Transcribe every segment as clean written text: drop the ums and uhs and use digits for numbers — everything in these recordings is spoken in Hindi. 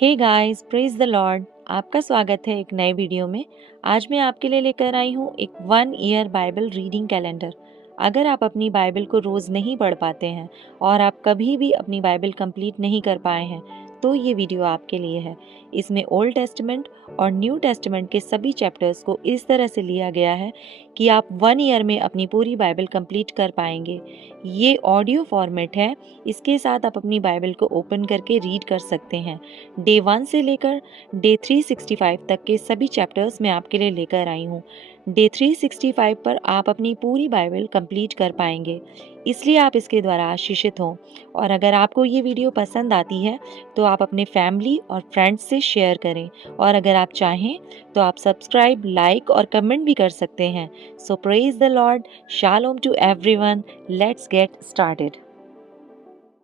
Hey guys, praise the Lord. आपका स्वागत है एक नए वीडियो में। आज मैं आपके लिए लेकर आई हूँ एक 1 ईयर बाइबल रीडिंग कैलेंडर। अगर आप अपनी बाइबल को रोज़ नहीं पढ़ पाते हैं और आप कभी भी अपनी बाइबल कंप्लीट नहीं कर पाए हैं तो ये वीडियो आपके लिए है। इसमें ओल्ड टेस्टमेंट और न्यू टेस्टमेंट के सभी चैप्टर्स को इस तरह से लिया गया है कि आप 1 ईयर में अपनी पूरी बाइबल कंप्लीट कर पाएंगे। ये ऑडियो फॉर्मेट है, इसके साथ आप अपनी बाइबल को ओपन करके रीड कर सकते हैं। डे 1 से लेकर डे 365 तक के सभी चैप्टर्स मैं आपके लिए लेकर आई हूँ। डे 365 पर आप अपनी पूरी बाइबल कंप्लीट कर पाएंगे, इसलिए आप इसके द्वारा आशीषित हों। और अगर आपको ये वीडियो पसंद आती है तो आप अपने फैमिली और फ्रेंड्स से शेयर करें, और अगर आप चाहें तो आप सब्सक्राइब, लाइक और कमेंट भी कर सकते हैं। So praise the Lord, shalom to everyone. Let's get started.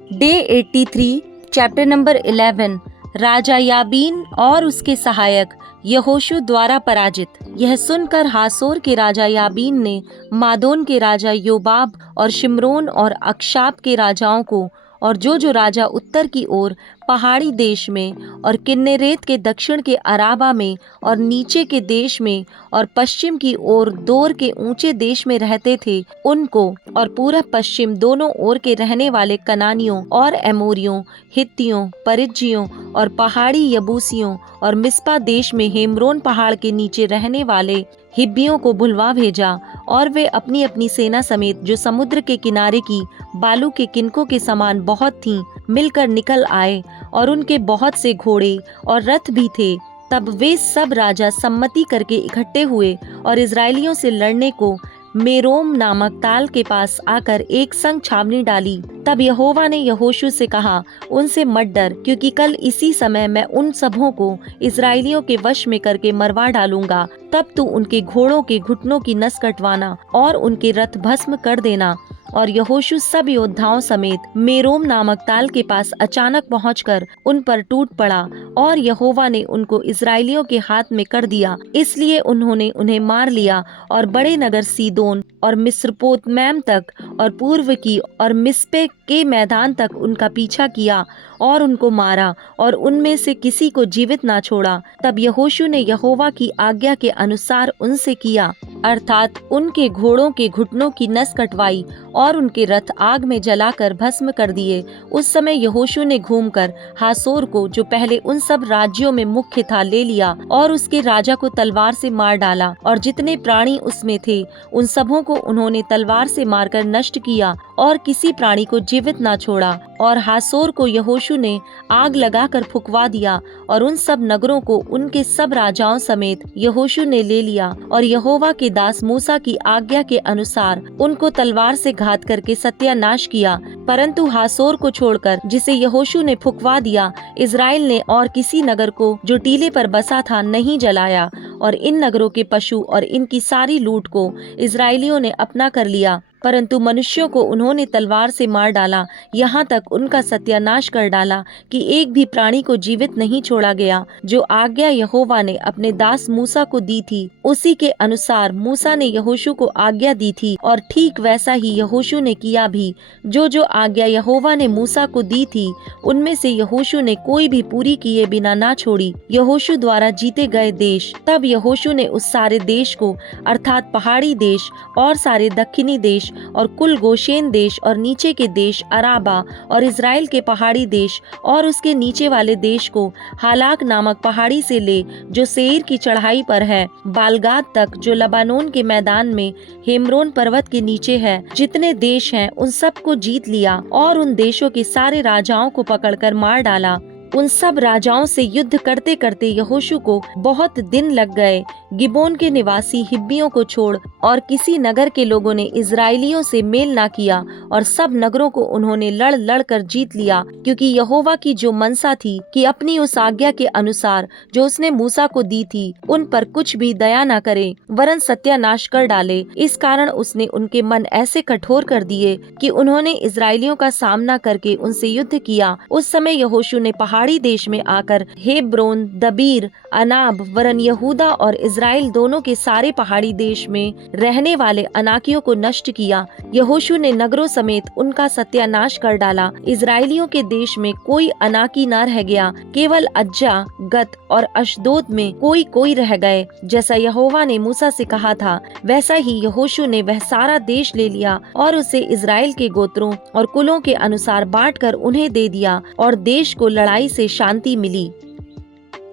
Day 83 chapter number 11 राजा याबीन और उसके सहायक यहोशू द्वारा पराजित। यह सुनकर हासोर के राजा याबीन ने मादोन के राजा योबाब और शिमरोन और अक्षाप के राजाओं को और जो राजा उत्तर की ओर पहाड़ी देश में और किन्नेरेत के दक्षिण के अराबा में और नीचे के देश में और पश्चिम की ओर दोर के ऊंचे देश में रहते थे उनको, और पूरब पश्चिम दोनों ओर के रहने वाले कनानियों और एमोरियों, हित्तियों, परिज्जियों और पहाड़ी यबूसियों और मिस्पा देश में हेम्रोन पहाड़ के नीचे रहने वाले हिब्बियों को भुलवा भेजा। और वे अपनी अपनी सेना समेत, जो समुद्र के किनारे की बालू के किनकों के समान बहुत थीं, मिलकर निकल आए, और उनके बहुत से घोड़े और रथ भी थे। तब वे सब राजा सम्मति करके इकट्ठे हुए और इजराइलियों से लड़ने को मेरोम नामक ताल के पास आकर एक संग छावनी डाली। तब यहोवा ने यहोशू से कहा, उनसे मत डर, क्योंकि कल इसी समय मैं उन सबों को इजराइलियों के वश में करके मरवा डालूंगा। तब तू उनके घोड़ों के घुटनों की नस कटवाना और उनके रथ भस्म कर देना। और यहोशू सब योद्धाओं समेत मेरोम नामक ताल के पास अचानक पहुंचकर उन पर टूट पड़ा, और यहोवा ने उनको इजराइलियों के हाथ में कर दिया। इसलिए उन्होंने उन्हें मार लिया और बड़े नगर सीदोन और मिस्रपोतमैम तक और पूर्व की और मिस्पे के मैदान तक उनका पीछा किया और उनको मारा, और उनमें से किसी को जीवित ना छोड़ा। तब यहोशू ने यहोवा की आज्ञा के अनुसार उनसे किया, अर्थात उनके घोड़ों के घुटनों की नस कटवाई और उनके रथ आग में जलाकर भस्म कर दिए। उस समय यहोशू ने घूमकर हासोर को, जो पहले उन सब राज्यों में मुख्य था, ले लिया और उसके राजा को तलवार से मार डाला, और जितने प्राणी उसमें थे उन सबों को उन्होंने तलवार से मारकर नष्ट किया, और किसी प्राणी को जीवित ना छोड़ा। और हासोर को यहोशू ने आग लगाकर फुकवा दिया, और उन सब नगरों को उनके सब राजाओं समेत यहोशू ने ले लिया, और यहोवा के दास मूसा की आज्ञा के अनुसार उनको तलवार से घात करके सत्यानाश किया। परंतु हासोर को छोड़कर, जिसे यहोशू ने फुकवा दिया, इजराइल ने और किसी नगर को जो टीले पर बसा था नहीं जलाया। और इन नगरों के पशु और इनकी सारी लूट को इजराइलियों ने अपना कर लिया, परंतु मनुष्यों को उन्होंने तलवार से मार डाला, यहाँ तक उनका सत्यानाश कर डाला कि एक भी प्राणी को जीवित नहीं छोड़ा गया। जो आज्ञा यहोवा ने अपने दास मूसा को दी थी, उसी के अनुसार मूसा ने यहोशू को आज्ञा दी थी, और ठीक वैसा ही यहोशू ने किया भी। जो आज्ञा यहोवा ने मूसा को दी थी, उनमें से यहोशू ने कोई भी पूरी किए बिना ना छोड़ी। यहोशू द्वारा जीते गए देश। तब यहोशू ने उस सारे देश को, अर्थात पहाड़ी देश और सारे दक्षिणी देश और कुल गोशेन देश और नीचे के देश अराबा और इजराइल के पहाड़ी देश और उसके नीचे वाले देश को, हालाक नामक पहाड़ी से ले, जो सेईर की चढ़ाई पर है, बालगाद तक, जो लबानोन के मैदान में हेम्रोन पर्वत के नीचे है, जितने देश हैं उन सब को जीत लिया, और उन देशों के सारे राजाओं को पकड़कर मार डाला। उन सब राजाओं से युद्ध करते करते यहोशू को बहुत दिन लग गए। गिबोन के निवासी हिब्बियों को छोड़ और किसी नगर के लोगों ने इजराइलियों से मेल ना किया, और सब नगरों को उन्होंने लड़ लड़ कर जीत लिया, क्योंकि यहोवा की जो मनसा थी कि अपनी उस आज्ञा के अनुसार जो उसने मूसा को दी थी, उन पर कुछ भी दया न करे, वरन सत्यानाश कर डाले। इस कारण उसने उनके मन ऐसे कठोर कर दिए कि उन्होंने इजराइलियों का सामना करके उनसे युद्ध किया। उस समय यहोशू ने पहाड़ी पहाड़ी देश में आकर हेब्रोन, दबीर, अनाब वरन यहूदा और इज़राइल दोनों के सारे पहाड़ी देश में रहने वाले अनाकियों को नष्ट किया। यहोशू ने नगरों समेत उनका सत्यानाश कर डाला। इज़राइलियों के देश में कोई अनाकी न रह गया, केवल अज्जा, गत और अशदोद में कोई कोई रह गए। जैसा यहोवा ने मूसा से कहा था, वैसा ही यहोशू ने वह सारा देश ले लिया और उसे इज़राइल के गोत्रों और कुलों के अनुसार बांटकर उन्हें दे दिया और देश को लड़ाई से शांति मिली।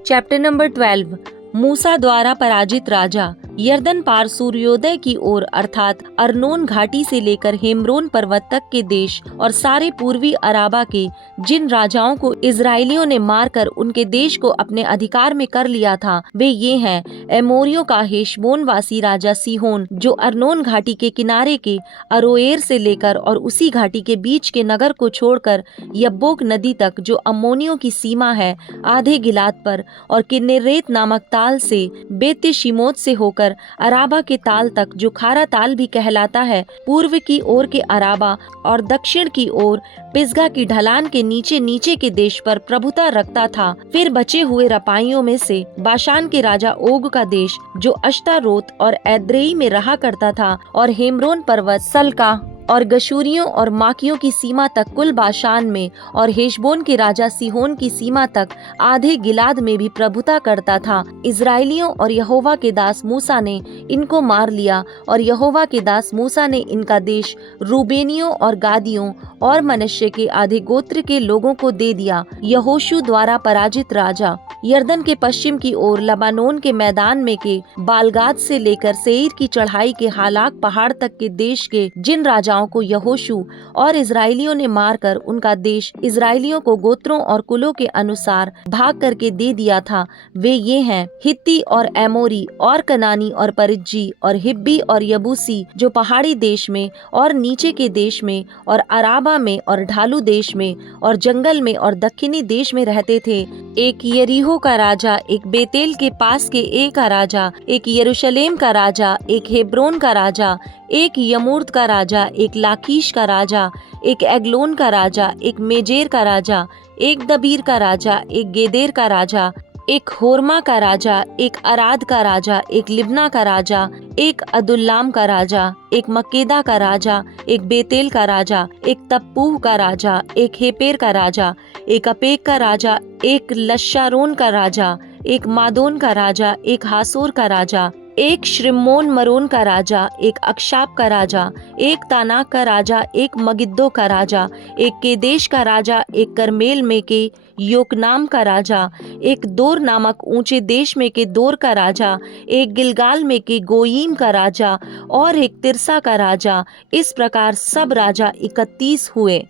चैप्टर नंबर 12, मूसा द्वारा पराजित राजा। यर्दन पार सूर्योदय की ओर अर्थात अर्नोन घाटी से लेकर हेम्रोन पर्वत तक के देश और सारे पूर्वी अराबा के जिन राजाओं को इजरायलियों ने मारकर उनके देश को अपने अधिकार में कर लिया था, वे ये हैं: एमोरियों का हेशबोन वासी राजा सीहोन, जो अर्नोन घाटी के किनारे के अरोएर से लेकर और उसी घाटी के बीच के नगर को छोड़कर यब्बोक नदी तक, जो अम्मोनियों की सीमा है, आधे गिलाद पर, और किन्नेरेत नामक ताल से बेत-शिमोत से होकर अराबा के ताल तक, जो खारा ताल भी कहलाता है, पूर्व की ओर के अराबा और दक्षिण की ओर पिसगा की ढलान के नीचे नीचे के देश पर प्रभुता रखता था। फिर बचे हुए रपाइयों में से बाशान के राजा ओग का देश, जो अश्तारोत और एद्रेई में रहा करता था, और हेम्रोन पर्वत, सल्का और गशूरियों और माकियों की सीमा तक कुल बाशान में, और हेशबोन के राजा सीहोन की सीमा तक आधे गिलाद में भी प्रभुता करता था। इजराइलियों और यहोवा के दास मूसा ने इनको मार लिया, और यहोवा के दास मूसा ने इनका देश रूबेनियों और गादियों और मनश्शे के आधे गोत्र के लोगों को दे दिया। यहोशू द्वारा पराजित राजा। यर्दन के पश्चिम की ओर लबानोन के मैदान में के बालगाद से लेकर सेईर की चढ़ाई के हालाक पहाड़ तक के देश के जिन राजाओं को यहोशू और इजराइलियों ने मारकर उनका देश इजराइलियों को गोत्रों और कुलों के अनुसार भाग करके दे दिया था, वे ये हैं: हित्ती और एमोरी और कनानी और परिज्जी और हिब्बी और यबूसी, जो पहाड़ी देश में और नीचे के देश में और अराबा में और ढालू देश में और जंगल में और दक्षिणी देश में रहते थे। एक यरीहो का राजा, एक बेतेल के पास के एक का राजा, एक यरूशलेम का राजा, एक हेब्रोन का राजा, एक यमूर्त का राजा, एक लाकीश का राजा, एक एग्लोन का राजा, एक मेजेर का राजा, एक दबीर का राजा, एक गेदेर का राजा, एक होरमा का राजा, एक अराद का राजा, एक लिब्ना का राजा, एक अदुल्लाम का राजा, एक मक्केदा का राजा, एक बेतेल का राजा, एक तप्पूह का राजा, एक हेपेर का राजा, एक अपेक का राजा, एक लशारोन का राजा, एक मादोन का राजा, एक हासोर का राजा, एक श्रिम्मोन मरोन का राजा, एक अक्षाप का राजा, एक तानाक का राजा, एक मगिद्दो का राजा, एक केदेश का राजा, एक करमेल में के योकनाम का राजा, एक दोर नामक ऊंचे देश में के दोर का राजा, एक गिलगाल में के गोयीम का राजा और एक तिरसा का राजा। इस प्रकार सब राजा 31 हुए।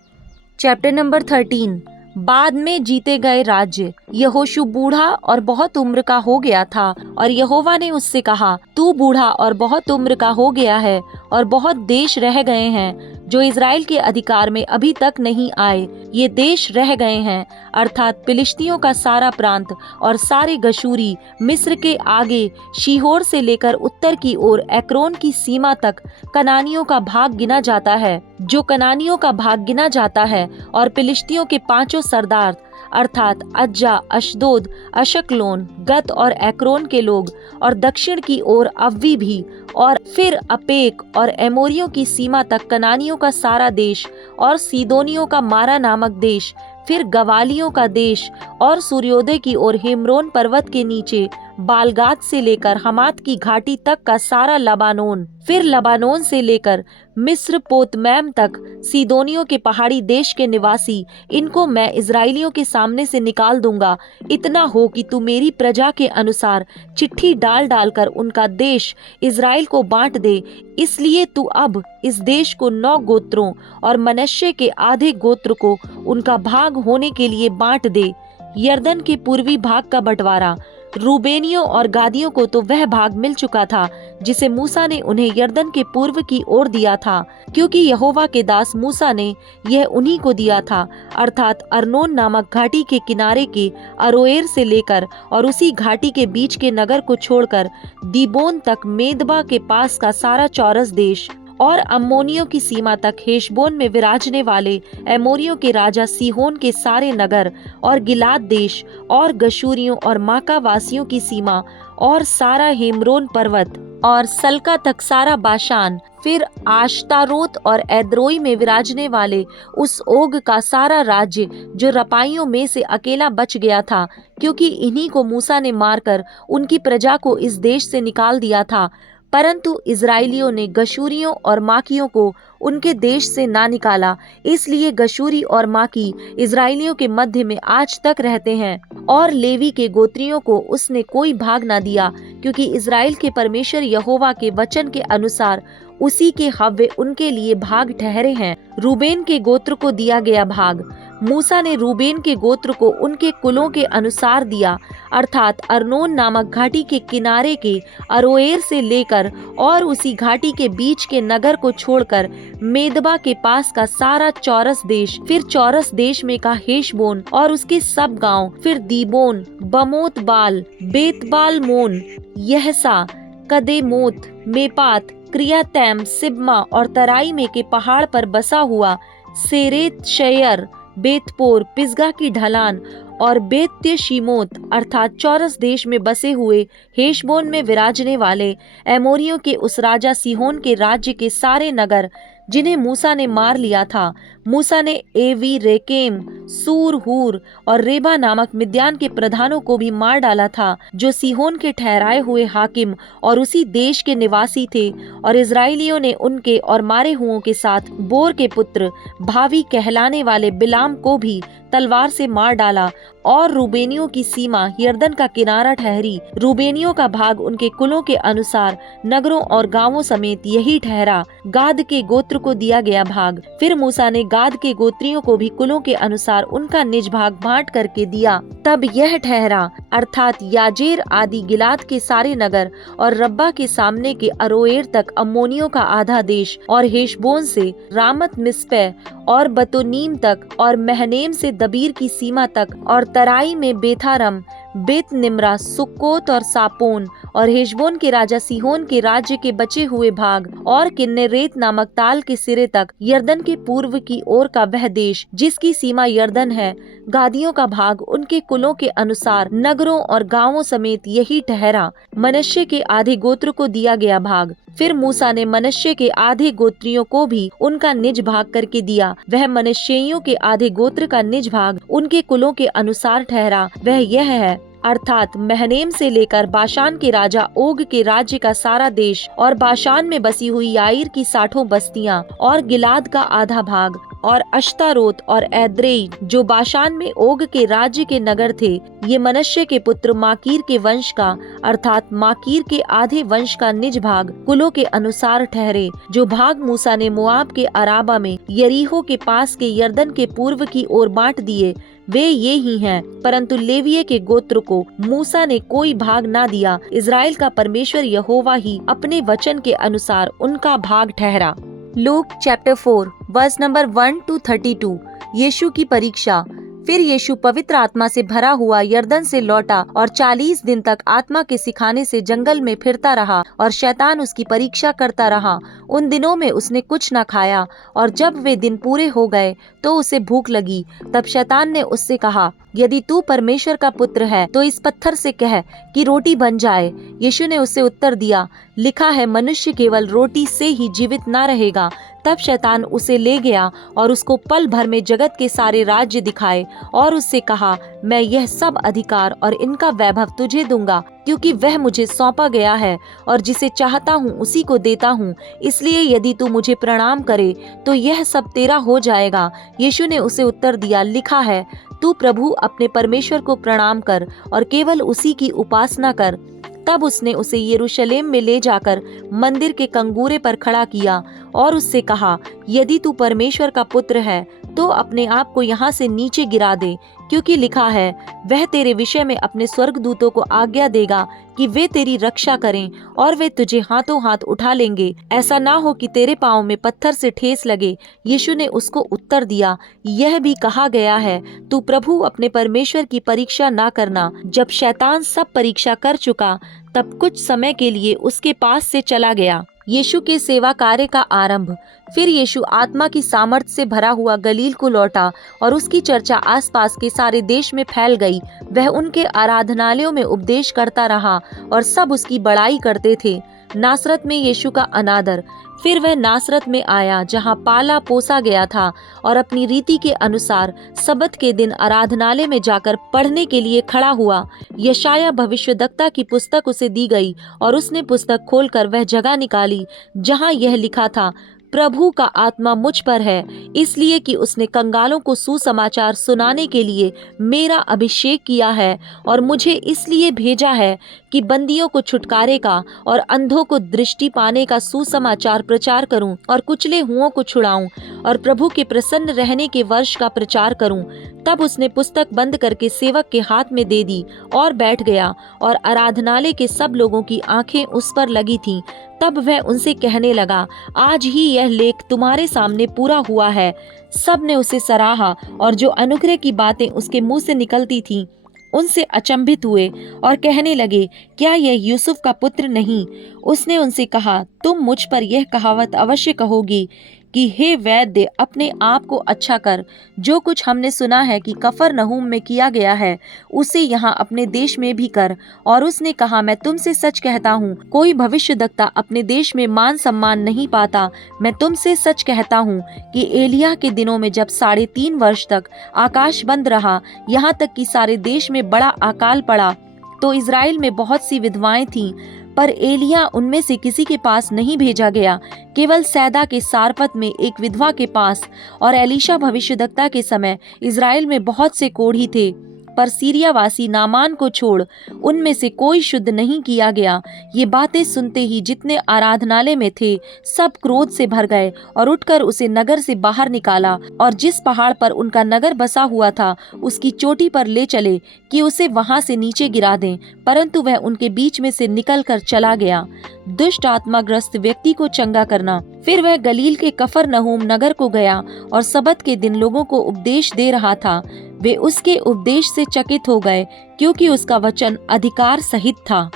चैप्टर नंबर 13, बाद में जीते गए राज्य। यहोशू बूढ़ा और बहुत उम्र का हो गया था, और यहोवा ने उससे कहा, तू बूढ़ा और बहुत उम्र का हो गया है, और बहुत देश रह गए हैं जो इजराइल के अधिकार में अभी तक नहीं आए। ये देश रह गए हैं, अर्थात फिलिस्तियों का सारा प्रांत और सारे गशूरी, मिस्र के आगे शीहोर से लेकर उत्तर की ओर एक्रोन की सीमा तक कनानियों का भाग गिना जाता है, जो कनानियों का भाग गिना जाता है, और फिलिस्तियों के 5 सरदार अर्थात अज्जा, अशदोद, अशकलोन, गत और एक्रोन के लोग, और दक्षिण की ओर अव्वी भी, और फिर अपेक और एमोरियों की सीमा तक कनानियों का सारा देश, और सीदोनियों का मारा नामक देश, फिर गवालियों का देश, और सूर्योदय की ओर हेम्रोन पर्वत के नीचे बालगाद से लेकर हमात की घाटी तक का सारा लबानोन, फिर लबानोन से लेकर मिस्र पोतमैम तक सीदोनियों के पहाड़ी देश के निवासी, इनको मैं इजराइलियों के सामने से निकाल दूंगा। इतना हो कि तू मेरी प्रजा के अनुसार चिट्ठी डाल डालकर उनका देश इजराइल को बांट दे। इसलिए तू अब इस देश को 9 गोत्रों और मनश्शे के आधे गोत्र को उनका भाग होने के लिए बांट दे। यर्दन के पूर्वी भाग का बंटवारा। रूबेनियों और गादियों को तो वह भाग मिल चुका था जिसे मूसा ने उन्हें यर्दन के पूर्व की ओर दिया था, क्योंकि यहोवा के दास मूसा ने यह उन्हीं को दिया था, अर्थात अर्नोन नामक घाटी के किनारे के अरोएर से लेकर और उसी घाटी के बीच के नगर को छोड़कर दीबोन तक मेदबा के पास का सारा चौरस देश, और अम्मोनियों की सीमा तक हेशबोन में विराजने वाले एमोरियों के राजा सीहोन के सारे नगर और गिलाद देश और गशूरियों और माका वासियों की सीमा और सारा हेमरोन पर्वत और सल्का तक सारा बाशान, फिर आश्तारोत और एद्रोई में विराजने वाले उस ओग का सारा राज्य जो रपाइयों में से अकेला बच गया था, क्योंकि इन्हीं को मूसा ने मारकर उनकी प्रजा को इस देश से निकाल दिया था। परंतु इजराइलियों ने गशूरियों और माकियों को उनके देश से ना निकाला, इसलिए गशूरी और माकी इजराइलियों के मध्य में आज तक रहते हैं। और लेवी के गोत्रियों को उसने कोई भाग ना दिया, क्योंकि इजराइल के परमेश्वर यहोवा के वचन के अनुसार उसी के हव्य उनके लिए भाग ठहरे हैं। रूबेन के गोत्र को दिया गया भाग। मूसा ने रूबेन के गोत्र को उनके कुलों के अनुसार दिया, अर्थात अर्नोन नामक घाटी के किनारे के अरोएर से लेकर और उसी घाटी के बीच के नगर को छोड़कर मेदबा के पास का सारा चौरस देश, फिर चौरस देश में का हेशबोन और उसके सब गांव, फिर दीबोन, बमोत बाल, बेतबाल मोन, यहसा, कदेमोत, मेपात, क्रियातैम, सिब्मा और तराई में के पहाड़ पर बसा हुआ सेरेत शयर, बेतपोर, पिसगा की ढलान और बेत्य शीमोत अर्थात चौरस देश में बसे हुए हेशबोन में विराजने वाले एमोरियों के उस राजा सीहोन के राज्य के सारे नगर जिन्हें मूसा ने मार लिया था। मूसा ने एवी, रेकेम, सूर, हूर और रेबा नामक मिद्यान के प्रधानों को भी मार डाला था, जो सीहोन के ठहराए हुए हाकिम और उसी देश के निवासी थे। और इजराइलियों ने उनके और मारे हुओं के साथ बोर के पुत्र भावी कहलाने वाले बिलाम को भी तलवार से मार डाला। और रूबेनियों की सीमा यर्दन का किनारा ठहरी। रूबेनियों का भाग उनके कुलों के अनुसार नगरों और गांवों समेत यही ठहरा। गाद के गोत्र को दिया गया भाग। फिर मूसा ने गाद के गोत्रियों को भी कुलों के अनुसार उनका निज भाग बांट करके दिया। तब यह ठहरा, अर्थात याजेर आदि गिलाद के सारे नगर और रब्बा के सामने के अरोएर तक अम्मोनियों का आधा देश, और हेशबोन से रामत मिस्पे और बतोनीम तक, और महनेम से दबीर की सीमा तक, और तराई में बेथारम, बेत निम्रा, सुक्कोत और सापोन, और हेशबोन के राजा सीहोन के राज्य के बचे हुए भाग, और किन्नेरेत नामक ताल के सिरे तक यर्दन के पूर्व की ओर का वह देश जिसकी सीमा यर्दन है। गादियों का भाग उनके कुलों के अनुसार नगरों और गांवों समेत यही ठहरा। मनश्शे के आधे गोत्र को दिया गया भाग। फिर मूसा ने मनश्शे के आधे गोत्रियों को भी उनका निज भाग करके दिया। वह मनश्शेइयों के आधे गोत्र का निज भाग उनके कुलों के अनुसार ठहरा। वह यह है, अर्थात महनेम से लेकर बाशान के राजा ओग के राज्य का सारा देश, और बाशान में बसी हुई याईर की 60 बस्तियां, और गिलाद का आधा भाग, और अश्तारोत और एद्रेई जो बाशान में ओग के राज्य के नगर थे। ये मनश्शे के पुत्र माकीर के वंश का, अर्थात माकीर के आधे वंश का निज भाग कुलों के अनुसार ठहरे। जो भाग मूसा ने मोआब के अराबा में यरीहो के पास के यर्दन के पूर्व की ओर बांट दिए, वे ये ही हैं। परंतु लेविये के गोत्र को मूसा ने कोई भाग ना दिया। इज़राइल का परमेश्वर यहोवा ही अपने वचन के अनुसार उनका भाग ठहरा। Luke chapter 4 verse number 1 to 32। यीशु की परीक्षा। फिर यीशु पवित्र आत्मा से भरा हुआ यर्दन से लौटा और 40 दिन तक आत्मा के सिखाने से जंगल में फिरता रहा, और शैतान उसकी परीक्षा करता रहा। उन दिनों में उसने कुछ न खाया, और जब वे दिन पूरे हो गए तो उसे भूख लगी। तब शैतान ने उससे कहा, यदि तू परमेश्वर का पुत्र है तो इस पत्थर से कह कि रोटी बन जाए। यीशु ने उससे उत्तर दिया, लिखा है, मनुष्य केवल रोटी से ही जीवित न रहेगा। तब शैतान उसे ले गया और उसको पल भर में जगत के सारे राज्य दिखाए, और उससे कहा, मैं यह सब अधिकार और इनका वैभव तुझे दूंगा, क्योंकि वह मुझे सौंपा गया है, और जिसे चाहता हूँ उसी को देता हूँ। इसलिए यदि तू मुझे प्रणाम करे तो यह सब तेरा हो जाएगा। यीशु ने उसे उत्तर दिया, लिखा है, तू प्रभु अपने परमेश्वर को प्रणाम कर और केवल उसी की उपासना कर। तब उसने उसे यरूशलेम में ले जाकर मंदिर के कंगूरे पर खड़ा किया और उससे कहा, यदि तू परमेश्वर का पुत्र है तो अपने आप को यहाँ से नीचे गिरा दे, क्योंकि लिखा है, वह तेरे विषय में अपने स्वर्गदूतों को आज्ञा देगा कि वे तेरी रक्षा करें, और वे तुझे हाथों हाथ उठा लेंगे, ऐसा ना हो कि तेरे पाँव में पत्थर से ठेस लगे। यीशु ने उसको उत्तर दिया, यह भी कहा गया है, तू प्रभु अपने परमेश्वर की परीक्षा ना करना। जब शैतान सब परीक्षा कर चुका तब कुछ समय के लिए उसके पास से चला गया। यीशु के सेवा कार्य का आरंभ। फिर यीशु आत्मा की सामर्थ से भरा हुआ गलील को लौटा और उसकी चर्चा आसपास के सारे देश में फैल गई। वह उनके आराधनालयों में उपदेश करता रहा और सब उसकी बड़ाई करते थे। नासरत में यीशु का अनादर। फिर वह नासरत में आया जहाँ पाला पोसा गया था और अपनी रीति के अनुसार सबत के दिन आराधनालय में जाकर पढ़ने के लिए खड़ा हुआ। यशाया भविष्यद्वक्ता की पुस्तक उसे दी गई और उसने पुस्तक खोलकर वह जगह निकाली जहाँ यह लिखा था, प्रभु का आत्मा मुझ पर है, इसलिए कि उसने कंगालों को सुसमाचार सुनाने के लिए मेरा अभिषेक किया है और मुझे इसलिए भेजा है कि बंदियों को छुटकारे का और अंधों को दृष्टि पाने का सुसमाचार प्रचार करूं और कुचले हुओं को छुड़ाऊं और प्रभु के प्रसन्न रहने के वर्ष का प्रचार करूं। तब उसने पुस्तक बंद करके सेवक के हाथ में दे दी और बैठ गया और आराधनालय के सब लोगों की आंखें उस पर लगी थीं। तब वह उनसे कहने लगा, आज ही यह लेख तुम्हारे सामने पूरा हुआ है। सब ने उसे सराहा और जो अनुग्रह की बातें उसके मुंह से निकलती थीं उनसे अचंभित हुए और कहने लगे, क्या यह यूसुफ का पुत्र नहीं? उसने उनसे कहा, तुम मुझ पर यह कहावत अवश्य कहोगी कि हे वैद्य, अपने आप को अच्छा कर। जो कुछ हमने सुना है कि कफरनहूम में किया गया है, उसे यहाँ अपने देश में भी कर। और उसने कहा, मैं तुमसे सच कहता हूँ, कोई भविष्यद्वक्ता अपने देश में मान सम्मान नहीं पाता। मैं तुमसे सच कहता हूँ कि एलिय्याह के दिनों में जब 3.5 वर्ष तक आकाश बंद रहा, यहाँ तक कि सारे देश में बड़ा अकाल पड़ा, तो इज़राइल में बहुत सी विधवाएं थीं, पर एलिय्याह उनमें से किसी के पास नहीं भेजा गया, केवल सैदा के सारपत में एक विधवा के पास। और एलीशा भविष्यद्वक्ता के समय इज़राइल में बहुत से कोढ़ी थे, पर सीरियावासी नामान को छोड़ उनमें से कोई शुद्ध नहीं किया गया। ये बातें सुनते ही जितने आराधनालय में थे सब क्रोध से भर गए और उठकर उसे नगर से बाहर निकाला और जिस पहाड़ पर उनका नगर बसा हुआ था उसकी चोटी पर ले चले कि उसे वहां से नीचे गिरा दें, परंतु वह उनके बीच में से निकल कर चला गया। दुष्ट आत्माग्रस्त व्यक्ति को चंगा करना। फिर वह गलील के कफरनहूम नगर को गया और सबत के दिन लोगों को उपदेश दे रहा था। वे उसके उपदेश से चकित हो गए, क्योंकि उसका वचन अधिकार सहित था।